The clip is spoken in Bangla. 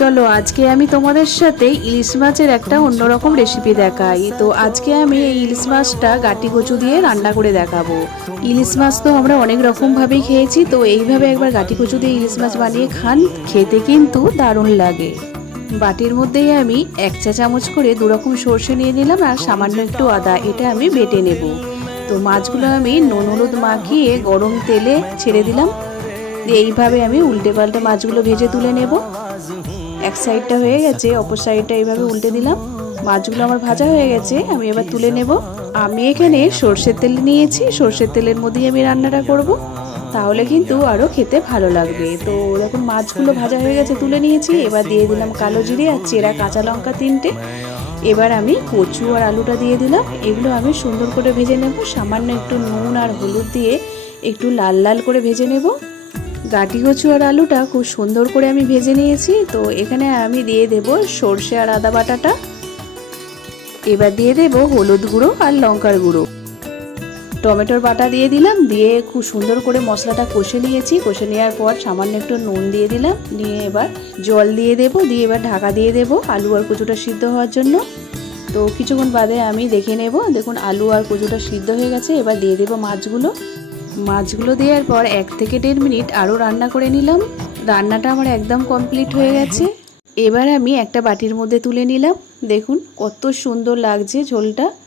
চলো আজকে আমি তোমাদের সাথে ইলিশ মাছের একটা অন্যরকম রেসিপি দেখাই। তো আজকে আমি এই ইলিশ মাছটা গাটি কচু দিয়ে রান্না করে দেখাবো। ইলিশ মাছ তো আমরা অনেক রকম ভাবেই খেয়েছি, তো এইভাবে একবার গাটি কচু দিয়ে ইলিশ মাছ বানিয়ে খান, খেতে কিন্তু দারুণ লাগে। বাটির মধ্যেই আমি 1 চা চামচ করে 2 রকম সর্ষে নিয়ে নিলাম আর সামান্য একটু আদা, এটা আমি বেটে নেব। তো মাছগুলো আমি নুন হলুদ মাখিয়ে গরম তেলে ছেড়ে দিলাম। এইভাবে আমি উল্টে পাল্টে মাছগুলো ভেজে তুলে নেব। এক সাইডটা হয়ে গেছে, অপর সাইডটা এইভাবে উল্টে দিলাম। মাছগুলো আমার ভাজা হয়ে গেছে, আমি এবার তুলে নেব। আমি এখানে সর্ষের তেল নিয়েছি, সর্ষের তেলের মধ্যেই আমি রান্নাটা করব, তাহলে কিন্তু আরও খেতে ভালো লাগবে। তো দেখুন মাছগুলো ভাজা হয়ে গেছে, তুলে নিয়েছি। এবার দিয়ে দিলাম কালো জিরে আর চেরা কাঁচা লঙ্কা 3টে। এবার আমি কচু আর আলুটা দিয়ে দিলাম। এগুলো আমি সুন্দর করে ভেজে নেব, সামান্য একটু নুন আর হলুদ দিয়ে একটু লাল লাল করে ভেজে নেব। গাটি কচু আর আলুটা খুব সুন্দর করে আমি ভেজে নিয়েছি। তো এখানে আমি দিয়ে দেব সর্ষে আর আদা বাটাটা। এবার দিয়ে দেব হলুদ গুঁড়ো আর লঙ্কার গুঁড়ো, টমেটোর বাটা দিয়ে দিলাম। দিয়ে খুব সুন্দর করে মশলাটা কষে নিয়েছি। কষে নেওয়ার পর সামান্য একটু নুন দিয়ে দিলাম, নিয়ে এবার জল দিয়ে দেব। দিয়ে এবার ঢাকা দিয়ে দেব আলু আর কচুটা সিদ্ধ হওয়ার জন্য। তো কিছুক্ষণ বাদে আমি দেখে নেব, দেখুন আলু আর কচুটা সিদ্ধ হয়ে গেছে। এবার দিয়ে দেব মাছগুলো দেওয়ার পর 1 থেকে 1.5 মিনিট আরও রান্না করে নিলাম। রান্নাটা আমার একদম কমপ্লিট হয়ে গেছে। এবার আমি একটা বাটির মধ্যে তুলে নিলাম। দেখুন কত সুন্দর লাগছে ঝোলটা।